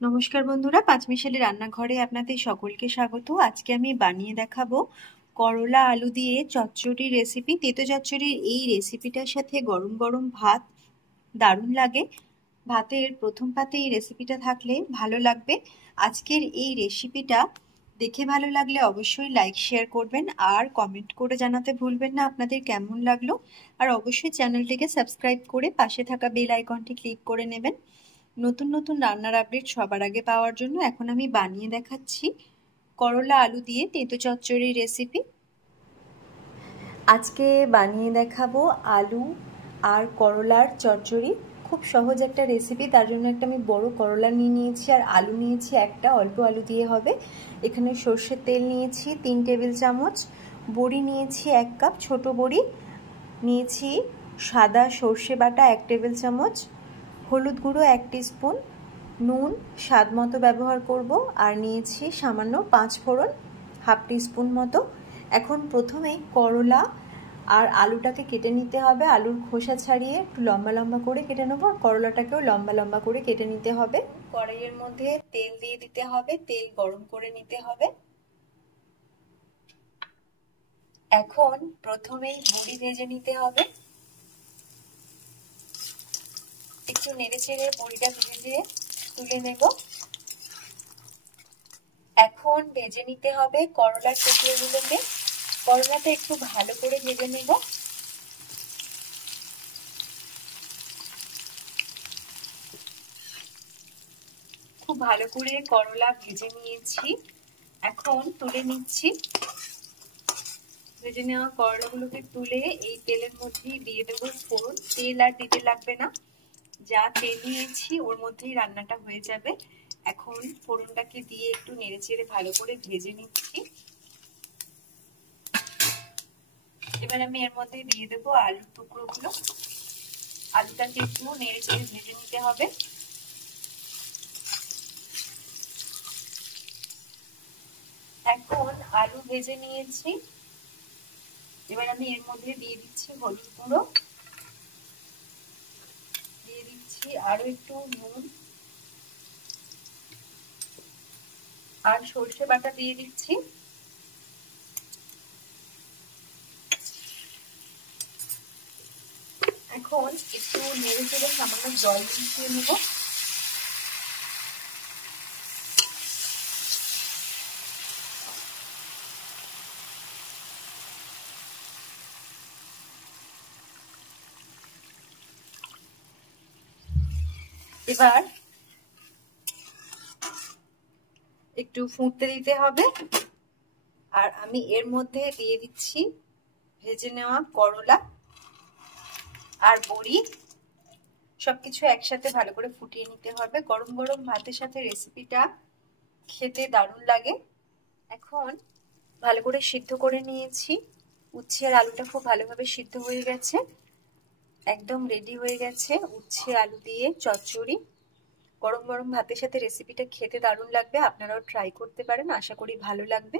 নমস্কার বন্ধুরা, পাঁচমিশালি রান্নাঘরে আপনাদের সকলকে স্বাগত। আজকে আমি বানিয়ে দেখাবো করলা আলু দিয়ে চচ্চড়ি রেসিপি। তেতো চচ্চড়ির এই রেসিপিটার সাথে গরম গরম ভাত দারুণ লাগে। ভাতের প্রথম পাতে এই রেসিপিটা থাকলে ভালো লাগবে। আজকের এই রেসিপিটা দেখে ভালো লাগলে অবশ্যই লাইক শেয়ার করবেন আর কমেন্ট করে জানাতে ভুলবেন না আপনাদের কেমন লাগলো। আর অবশ্যই চ্যানেলটিকে সাবস্ক্রাইব করে পাশে থাকা বেল আইকনটি ক্লিক করে নেবেন নতুন নতুন রান্নার আপডেট সবার আগে পাওয়ার জন্য। এখন আমি বানিয়ে দেখাচ্ছি করলা আলু দিয়ে তেঁতো চচ্চড়ি রেসিপি। আজকে বানিয়ে দেখাবো আলু আর করলার চচ্চড়ি। খুব সহজ একটা রেসিপি, তার জন্য একটা আমি বড় করলা নিয়ে নিয়েছি আর আলু নিয়েছি একটা, অল্প আলু দিয়ে হবে। এখানে সর্ষের তেল নিয়েছি 3 টেবিল চামচ, বড়ি নিয়েছি 1 কাপ, ছোট বড়ি নিয়েছি, সাদা সর্ষে বাটা 1 টেবিল চামচ, হলুদ গুঁড়ো 1 টিস্পুন, নুন স্বাদ মতো ব্যবহার করব, আর নিয়েছি সামান্য 5 ফোড়ন 1/2 টিস্পুন মতো। এখন প্রথমেই করলা আর আলুটাকে কেটে নিতে হবে। আলুর খোসা ছাড়িয়ে একটু লম্বা লম্বা করে কেটে নেবো, আর করলাটাকেও লম্বা লম্বা করে কেটে নিতে হবে। কড়াইয়ের মধ্যে তেল দিয়ে দিতে হবে, তেল গরম করে নিতে হবে। এখন প্রথমেই বড়ি ভেজে নিতে হবে। একটু নেড়ে চেড়ে বড়িটা ভেজে তুলে নেব। এখন ভেজে নিতে হবে করলার টুকরোগুলোকে। করলাটা একটু ভালো করে ভেজে নেব। খুব ভালো করে করলা ভেজে নিয়েছি, এখন তুলে নিচ্ছি। ভেজে নেওয়া করলাগুলোকে তুলে এই তেলের মধ্যেই দিয়ে দেবো ফোড়ন। তেল আর দিতে লাগবে না, যা তেল নিয়েছি ওর মধ্যেই রান্নাটা হয়ে যাবে। এখন ফোড়নটাকে দিয়ে একটু নেড়ে চেড়ে ভালো করে ভেজে নিচ্ছি। এবার আমি এর মধ্যে দিয়ে দেবো আলুর টুকরোগুলো। আলুটাকে একটু নেড়ে চেড়ে ভেজে নিতে হবে। এখন আলু ভেজে নিয়েছি, এবার আমি এর মধ্যে দিয়ে দিচ্ছি হলুদ গুঁড়ো, দিয়ে দিচ্ছি আরো একটু নুন, আর সর্ষে বাটা দিয়ে দিচ্ছি। এখন একটু নেড়ে চেড়ে সামান্য জল মিশিয়ে নেব। এবার একটু ফুটতে দিতে হবে, আর আমি এর মধ্যে দিয়ে দিচ্ছি ভেজে নেওয়া করলা আর বড়ি। সবকিছু একসাথে ভালো করে ফুটিয়ে নিতে হবে। গরম গরম ভাতের সাথে রেসিপিটা খেতে দারুণ লাগে। এখন ভালো করে সিদ্ধ করে নিয়েছি। উচ্ছে আর আলুটা খুব ভালোভাবে সিদ্ধ হয়ে গেছে, একদম রেডি হয়ে গেছে উচ্ছে আলু দিয়ে চচ্চড়ি। গরম গরম ভাতের সাথে রেসিপিটা খেতে দারুণ লাগবে, আপনারাও ট্রাই করতে পারেন, আশা করি ভালো লাগবে।